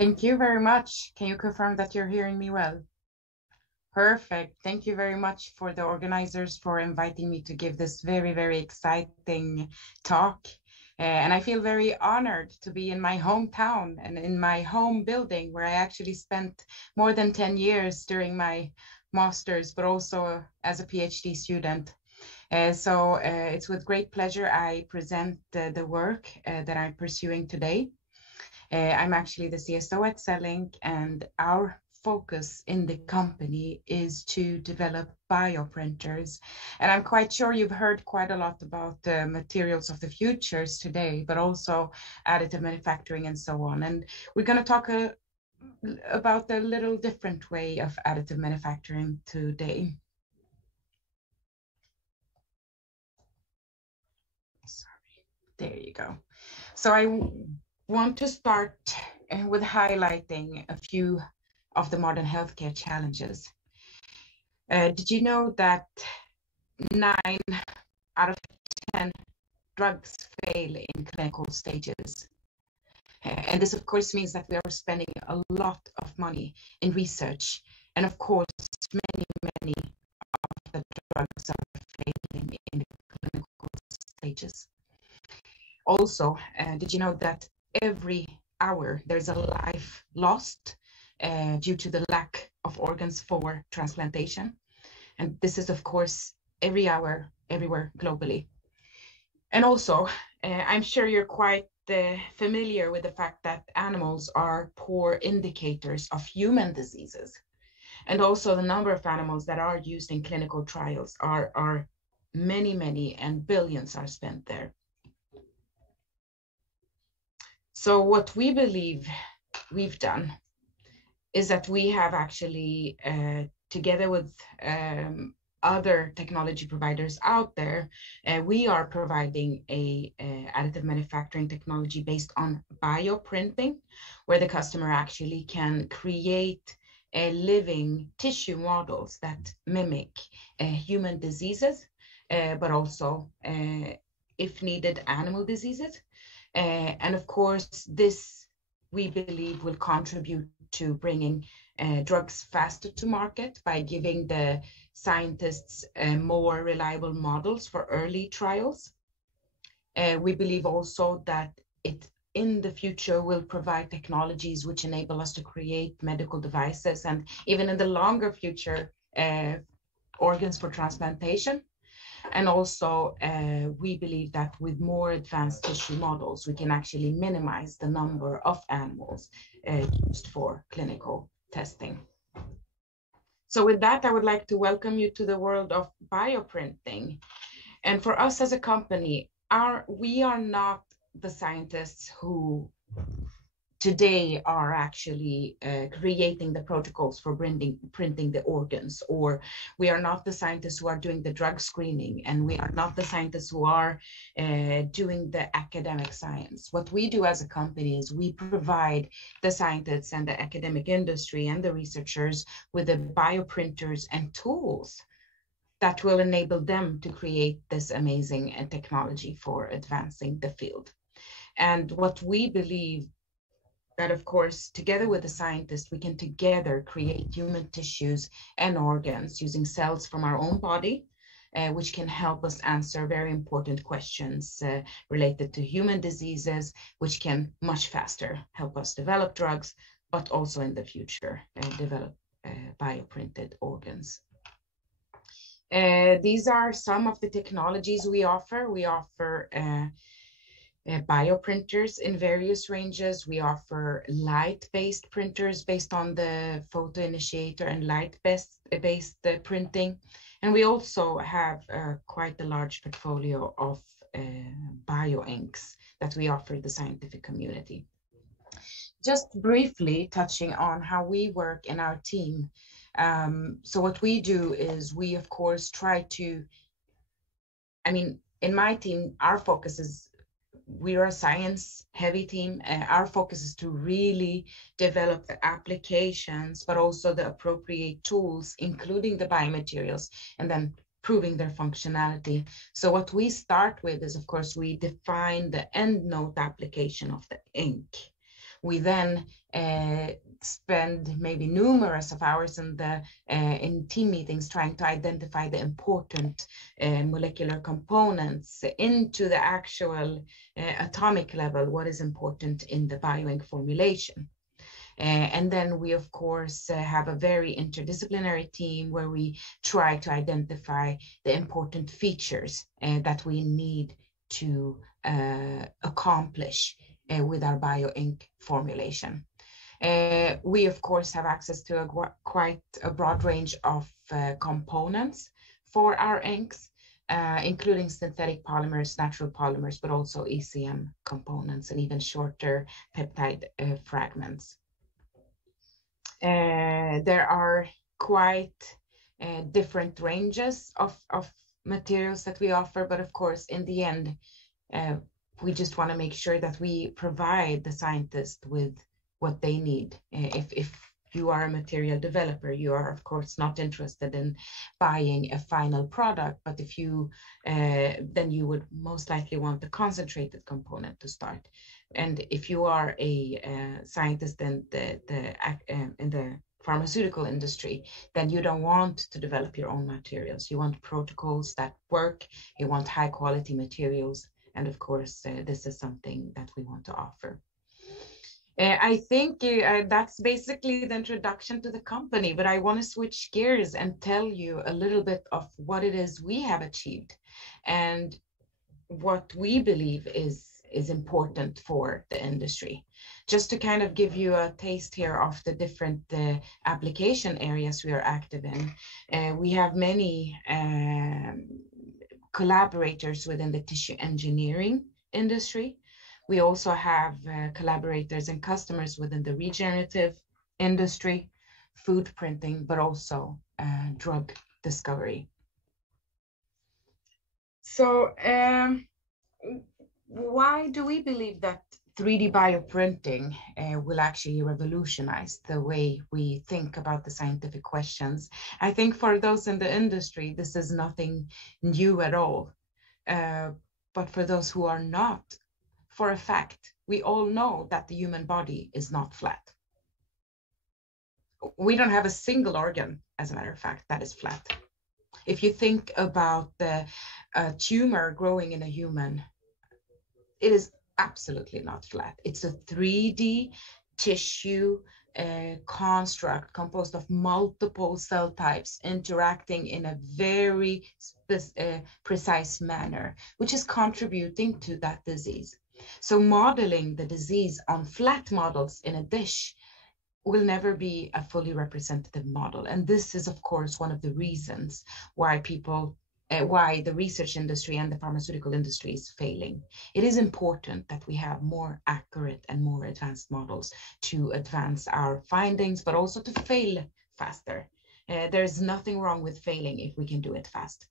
Thank you very much. Can you confirm that you're hearing me well? Perfect. Thank you very much for the organizers for inviting me to give this very, very exciting talk. And I feel very honored to be in my hometown and in my home building where I actually spent more than 10 years during my master's, but also as a PhD student. It's with great pleasure I present the work that I'm pursuing today. I'm actually the CSO at Cellink, and our focus in the company is to develop bioprinters. And I'm quite sure you've heard quite a lot about the materials of the futures today, but also additive manufacturing and so on. And we're going to talk about a little different way of additive manufacturing today. Sorry, there you go. So I want to start with highlighting a few of the modern healthcare challenges. Did you know that 9 out of 10 drugs fail in clinical stages? And this, of course, means that we are spending a lot of money in research. And of course, many of the drugs are failing in the clinical stages. Also, did you know that every hour there's a life lost due to the lack of organs for transplantation? And this is, of course, every hour, everywhere globally. And also, I'm sure you're quite familiar with the fact that animals are poor indicators of human diseases. And also the number of animals that are used in clinical trials are many, and billions are spent there. So what we believe we've done is that we have actually, together with other technology providers out there, we are providing a additive manufacturing technology based on bioprinting, where the customer actually can create living tissue models that mimic human diseases, but also, if needed, animal diseases. And of course, this, we believe, will contribute to bringing drugs faster to market by giving the scientists more reliable models for early trials. We believe also that it, in the future, will provide technologies which enable us to create medical devices, and even in the longer future, organs for transplantation. And also, we believe that with more advanced tissue models, we can actually minimize the number of animals used for clinical testing. So with that, I would like to welcome you to the world of bioprinting. And for us as a company, we are not the scientists who today are actually creating the protocols for printing the organs, or we are not the scientists who are doing the drug screening, and we are not the scientists who are doing the academic science. What we do as a company is we provide the scientists and the academic industry and the researchers with the bioprinters and tools that will enable them to create this amazing technology for advancing the field. And what we believe that, of course, together with the scientists, we can together create human tissues and organs using cells from our own body, which can help us answer very important questions related to human diseases, which can much faster help us develop drugs, but also in the future develop bioprinted organs. These are some of the technologies we offer. We offer bioprinters in various ranges. We offer light-based printers based on the photo initiator and light-based printing. And we also have quite a large portfolio of bioinks that we offer the scientific community. Just briefly touching on how we work in our team. So what we do is we, of course, try to, in my team, our focus is, we are a science-heavy team. Our focus is to really develop the applications, but also the appropriate tools, including the biomaterials, and then proving their functionality. So what we start with is, of course, we define the end note application of the ink. We then spend maybe numerous of hours in team meetings trying to identify the important molecular components into the actual atomic level, what is important in the bioink formulation. And then we, of course, have a very interdisciplinary team where we try to identify the important features that we need to accomplish with our bioink formulation. We, of course, have access to quite a broad range of components for our inks, including synthetic polymers, natural polymers, but also ECM components and even shorter peptide fragments. There are quite different ranges of materials that we offer, but of course, in the end, we just want to make sure that we provide the scientist with what they need. If you are a material developer, you are of course not interested in buying a final product, but if you then you would most likely want the concentrated component to start. And if you are a scientist in the pharmaceutical industry, then you don't want to develop your own materials. You want protocols that work, you want high quality materials, and of course, this is something that we want to offer. I think that's basically the introduction to the company, but I want to switch gears and tell you a little bit of what it is we have achieved and what we believe is important for the industry. Just to kind of give you a taste here of the different application areas we are active in, we have many collaborators within the tissue engineering industry. We also have collaborators and customers within the regenerative industry, food printing, but also drug discovery. So why do we believe that 3D bioprinting will actually revolutionize the way we think about the scientific questions? I think for those in the industry, this is nothing new at all. But for those who are not, for a fact, we all know that the human body is not flat. We don't have a single organ, as a matter of fact, that is flat. If you think about the tumor growing in a human, it is absolutely not flat. It's a 3D tissue construct composed of multiple cell types interacting in a very precise manner, which is contributing to that disease. So modeling the disease on flat models in a dish will never be a fully representative model. And this is, of course, one of the reasons why why the research industry and the pharmaceutical industry is failing. It is important that we have more accurate and more advanced models to advance our findings, but also to fail faster. There's nothing wrong with failing if we can do it fast.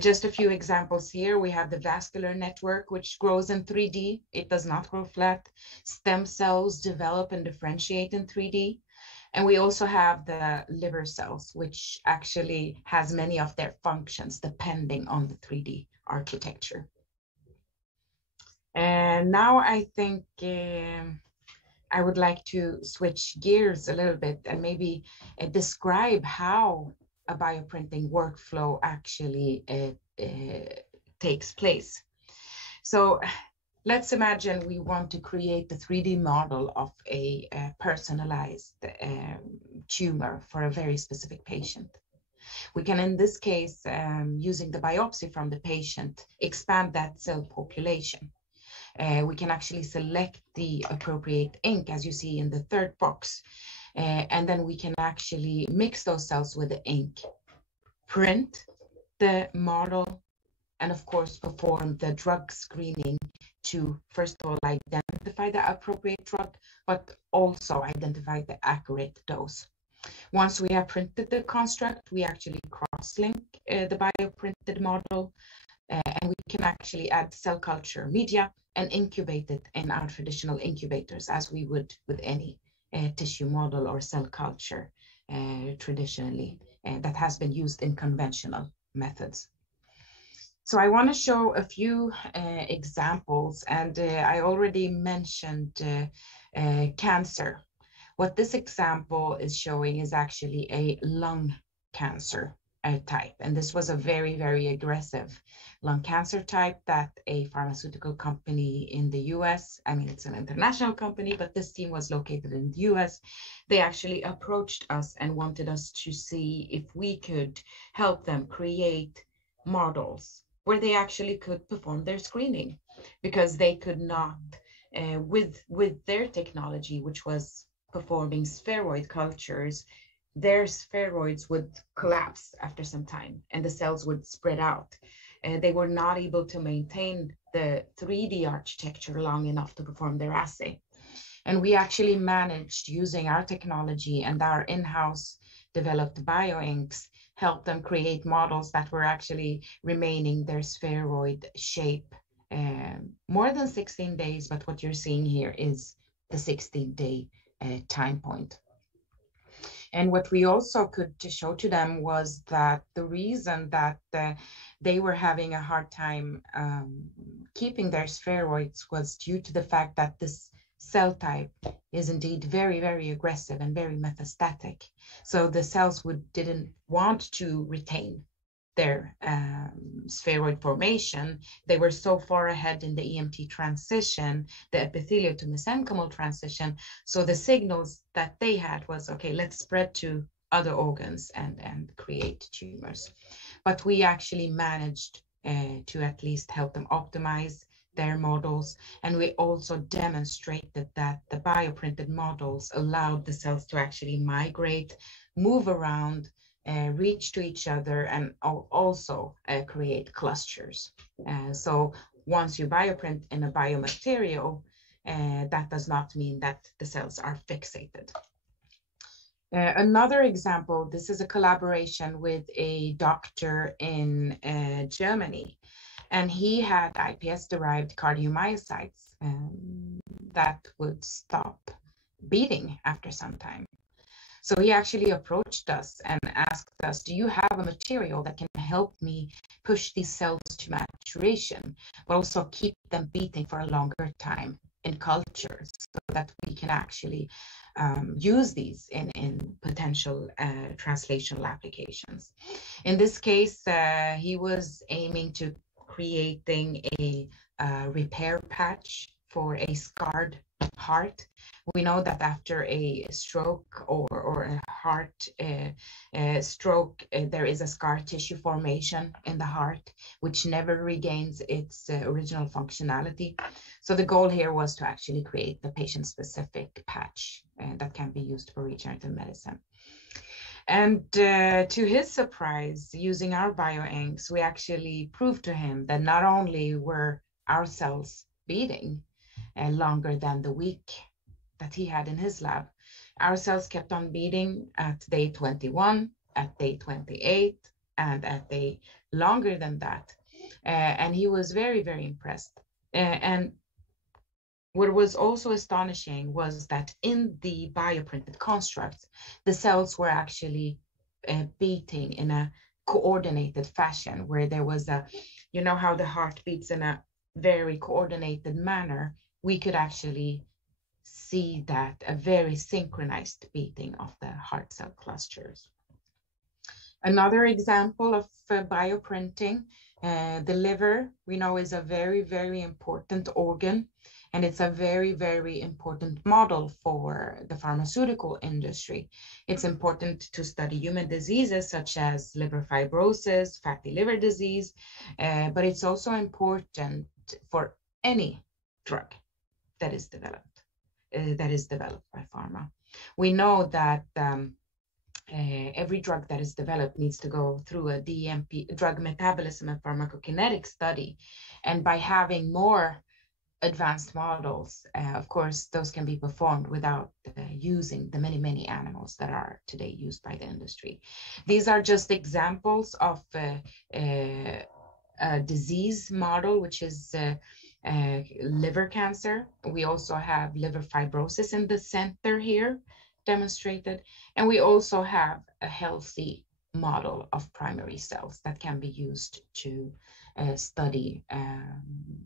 Just a few examples here. We have the vascular network, which grows in 3D. It does not grow flat. Stem cells develop and differentiate in 3D. And we also have the liver cells, which actually has many of their functions depending on the 3D architecture. And now I think I would like to switch gears a little bit and maybe describe how a bioprinting workflow actually takes place. So let's imagine we want to create a 3D model of a personalized tumor for a very specific patient. We can, in this case, using the biopsy from the patient, expand that cell population. We can actually select the appropriate ink, as you see in the third box, and then we can actually mix those cells with the ink, print the model, and of course perform the drug screening to first of all identify the appropriate drug, but also identify the accurate dose. Once we have printed the construct, we actually cross-link the bioprinted model, and we can actually add cell culture media and incubate it in our traditional incubators, as we would with any tissue model or cell culture traditionally that has been used in conventional methods. So I want to show a few examples, and I already mentioned cancer. What this example is showing is actually a lung cancer type. And this was a very, very aggressive lung cancer type that a pharmaceutical company in the US, I mean, it's an international company, but this team was located in the US. They actually approached us and wanted us to see if we could help them create models where they actually could perform their screening, because they could not, with their technology, which was performing spheroid cultures, their spheroids would collapse after some time and the cells would spread out. They were not able to maintain the 3D architecture long enough to perform their assay. And we actually managed, using our technology and our in-house developed bioinks, help them create models that were actually remaining their spheroid shape more than 16 days. But what you're seeing here is the 16-day time point. And what we also could show to them was that the reason that they were having a hard time keeping their spheroids was due to the fact that this cell type is indeed very, very aggressive and very metastatic. So the cells didn't want to retain their spheroid formation. They were so far ahead in the EMT transition, the epithelial to mesenchymal transition. So the signals that they had was, okay, let's spread to other organs and create tumors. But we actually managed to at least help them optimize their models. And we also demonstrated that the bioprinted models allowed the cells to actually migrate, move around, reach to each other, and also create clusters. So once you bioprint in a biomaterial, that does not mean that the cells are fixated. Another example, this is a collaboration with a doctor in Germany, and he had iPS-derived cardiomyocytes that would stop beating after some time. So he actually approached us and asked us, do you have a material that can help me push these cells to maturation, but also keep them beating for a longer time in cultures, so that we can actually use these in potential translational applications. In this case, he was aiming to creating a repair patch for a scarred heart. We know that after a stroke or a heart stroke, there is a scar tissue formation in the heart, which never regains its original functionality. So the goal here was to actually create the patient-specific patch that can be used for regenerative medicine. And to his surprise, using our bioinks, we actually proved to him that not only were our cells beating longer than the week that he had in his lab, our cells kept on beating at day 21, at day 28, and at day longer than that. And he was very, very impressed. And what was also astonishing was that in the bioprinted constructs, the cells were actually beating in a coordinated fashion, where there was a, you know how the heart beats in a very coordinated manner. We could actually see that a very synchronized beating of the heart cell clusters. Another example of bioprinting, the liver, we know, is a very, very important organ, and it's a very, very important model for the pharmaceutical industry. It's important to study human diseases such as liver fibrosis, fatty liver disease, but it's also important for any drug that is developed by pharma. We know that every drug that is developed needs to go through a DMP, drug metabolism and pharmacokinetic study. And by having more advanced models, of course, those can be performed without using the many, many animals that are today used by the industry. These are just examples of a disease model, which is liver cancer. We also have liver fibrosis in the center here demonstrated, and we also have a healthy model of primary cells that can be used to study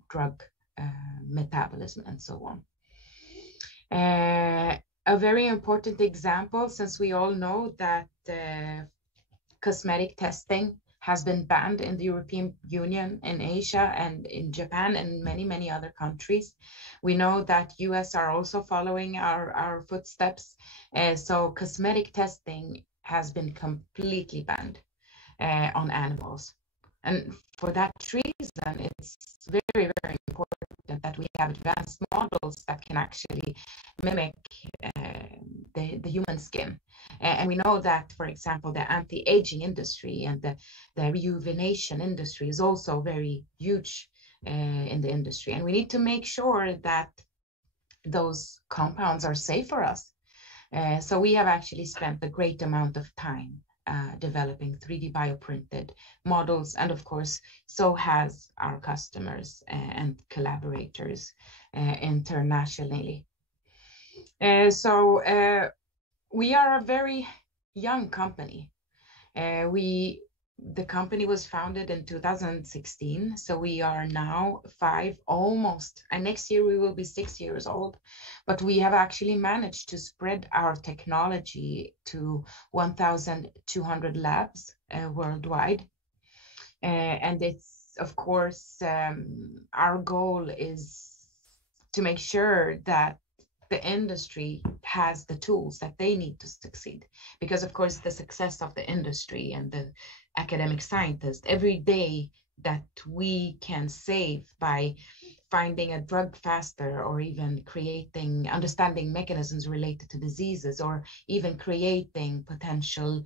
drug metabolism and so on. A very important example, since we all know that cosmetic testing has been banned in the European Union, in Asia, and in Japan, and many, many other countries. We know that US are also following our footsteps. So cosmetic testing has been completely banned on animals. And for that reason, it's very, very important that we have advanced models that can actually mimic the human skin. And we know that, for example, the anti-aging industry and the rejuvenation industry is also very huge in the industry. And we need to make sure that those compounds are safe for us. So we have actually spent a great amount of time developing 3D bioprinted models. And of course, so has our customers and collaborators internationally. So we are a very young company. The company was founded in 2016, so we are now almost, and next year we will be 6 years old, but we have actually managed to spread our technology to 1,200 labs worldwide. And it's, of course, our goal is to make sure that the industry has the tools that they need to succeed. Because, of course, the success of the industry and the academic scientists, every day that we can save by finding a drug faster, or even understanding mechanisms related to diseases, or even creating potential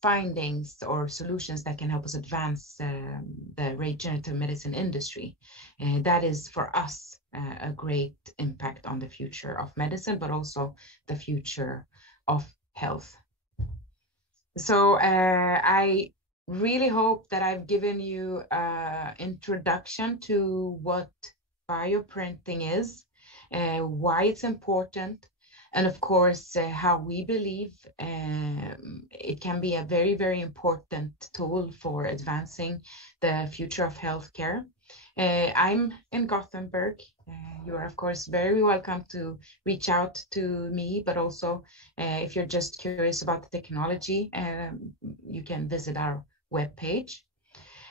findings or solutions that can help us advance the regenerative medicine industry. That is for us a great impact on the future of medicine, but also the future of health. So I really hope that I've given you an introduction to what bioprinting is, why it's important, and of course, how we believe it can be a very, very important tool for advancing the future of healthcare. I'm in Gothenburg. You are, of course, very welcome to reach out to me, but also if you're just curious about the technology, you can visit our webpage.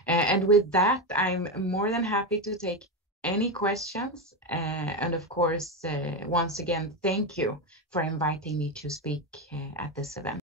And with that, I'm more than happy to take any questions. And of course, once again, thank you for inviting me to speak at this event.